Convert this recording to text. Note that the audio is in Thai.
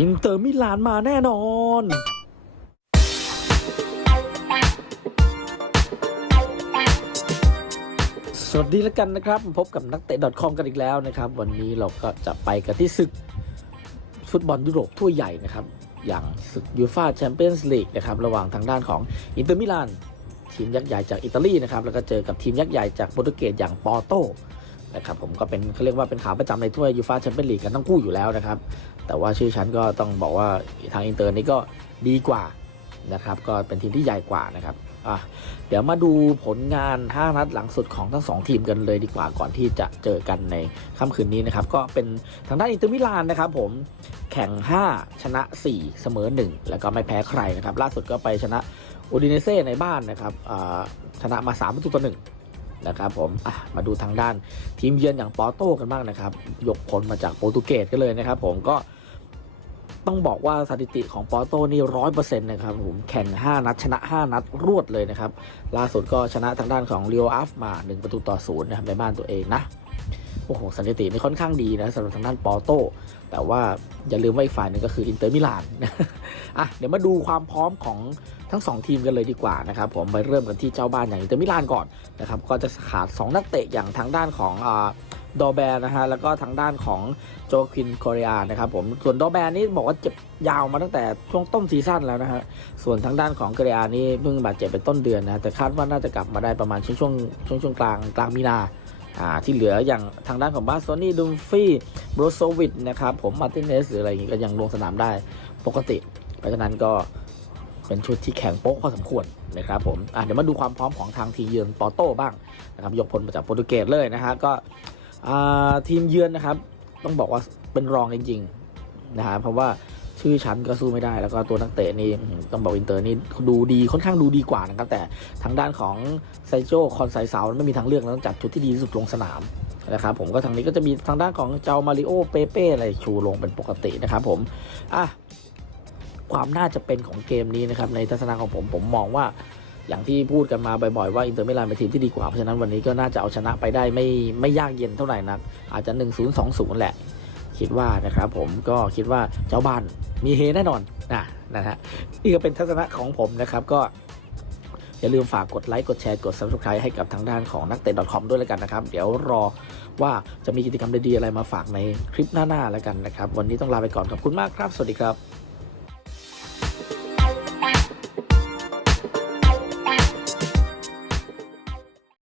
อินเตอร์มิลานมาแน่นอนสวัสดีแล้วกันนะครับ พบกับนักเตะ .com กันอีกแล้วนะครับ วันนี้เราก็จะไปกันที่ศึกฟุตบอลยุโรปทั่วใหญ่นะครับ อย่างศึกยูฟาแชมเปี้ยนส์ลีกนะครับ ระหว่างทางด้านของอินเตอร์มิลานทีมยักษ์ใหญ่จากอิตาลีนะครับ แล้วก็เจอกับทีมยักษ์ใหญ่จากโปรตุเกสอย่างปอร์โต นะครับผมก็เป็นเขาเรียกว่าเป็นขาประจำในถ้วยยูฟาแชมเปี้ยนลีกกันทั้งคู่อยู่แล้วนะครับ แต่ว่าชื่อชั้นก็ต้องบอกว่าทางอินเตอร์นี่ก็ดีกว่านะครับก็เป็นทีมที่ใหญ่กว่านะครับอะเดี๋ยวมาดูผลงาน 5 นัดหลังสุดของทั้ง 2 ทีมกันเลยดีกว่าก่อนที่จะเจอกันในค่ำคืนนี้นะครับ ก็เป็นทางด้านอินเตอร์มิลานนะครับผมแข่ง 5 ชนะ 4 เสมอ 1 แล้วก็ไม่แพ้ใครนะครับ ล่าสุดก็ไปชนะอูดิเนเซ่ในบ้านนะครับชนะมา3ประตูต่อห นะครับผมมาดูทางด้านทีมเยือนอย่างปอโต้กันบ้างนะครับ ยกพลมาจากโปรตุเกสกันเลยนะครับผมก็ต้องบอกว่าสถิติของปอโต้นี่ร้อยเปอร์เซ็นต์นะครับผมแข่ง 5 นัดชนะ 5 นัดรวดเลยนะครับ ล่าสุดก็ชนะทางด้านของเรียวอัฟมา 1 ประตูต่อศูนย์นะครับในบ้านตัวเองนะ โอ้โหสถิตินี่ค่อนข้างดีนะสำหรับทางด้านปอร์โตแต่ว่าอย่าลืมว่าอีกฝ่ายหนึ่งก็คืออินเตอร์มิลานอะเดี๋ยวมาดูความพร้อมของทั้ง 2 ทีมกันเลยดีกว่านะครับผมไปเริ่มกันที่เจ้าบ้านอย่างอินเตอร์มิลานก่อนนะครับก็จะขาด 2 นักเตะอย่างทางด้านของอ่าดอแบร์นะฮะแล้วก็ทางด้านของโจควินคเรียนะครับผมส่วนดอแบนนี่บอกว่าเจ็บยาวมาตั้งแต่ช่วงต้นซีซั่นแล้วนะฮะส่วนทางด้านของเกเรียนี่เพิ่งบาดเจ็บไปต้นเดือนนะแต่คาดว่าน่าจะกลับมาได้ประมาณช่วงช่วงช่วงช่วงกลางกลางมีนา ที่เหลืออย่างทางด้านของบาสโซนี่ดุมฟี่บรโซวิดนะครับผมมาร์ตินเนสหรืออะไรอย่างงี้ก็ยังลงสนามได้ปกติ เพราะฉะนั้นก็เป็นชุดที่แข็งโป๊กพอสมควรนะครับผมเดี๋ยวมาดูความพร้อมของทางทีมเยือนปอร์โต้บ้างนะครับยกพลมาจากโปรตุเกสเลยนะฮะก็ทีมเยือนนะครับ ต้องบอกว่าเป็นรองจริงๆนะฮะเพราะว่า ชื่อชั้นก็สู้ไม่ได้ แล้วก็ตัวนักเตะนี่ต้องบอกอินเตอร์นี่ดูดีค่อนข้างดูดีกว่านะครับแต่ทางด้านของไซโจคอนไซเซาไม่มีทางเลือกแล้วต้องจัดชุดที่ดีที่สุดลงสนามนะครับผมก็ทางนี้ก็จะมีทางด้านของเจ้ามาริโอเปเป้อะไรชูลงเป็นปกตินะครับผมอะความน่าจะเป็นของเกมนี้นะครับในทัศนะของผมผมมองว่าอย่างที่พูดกันมาบ่อยๆว่าอินเตอร์มิลานเป็นทีมที่ดีกว่า เพราะฉะนั้นวันนี้ก็น่าจะเอาชนะไปได้ไม่ไม่ยากเย็นเท่าไหร่นัก อาจจะ 1 0 2 0 แหละ คิดว่านะครับผมก็คิดว่าเจ้าบ้านมีเฮแน่นอนนะนะฮะนี่ก็เป็นทัศนะของผมนะครับก็อย่าลืมฝากกดไลค์ กดแชร์ กด subscribe ให้กับทางด้านของนักเตะ .com ด้วยแล้วกันนะครับ เดี๋ยวรอว่าจะมีกิจกรรมดีๆอะไรมาฝากในคลิปหน้าๆแล้วกันนะครับ วันนี้ต้องลาไปก่อนขอบคุณมากครับ สวัสดีครับ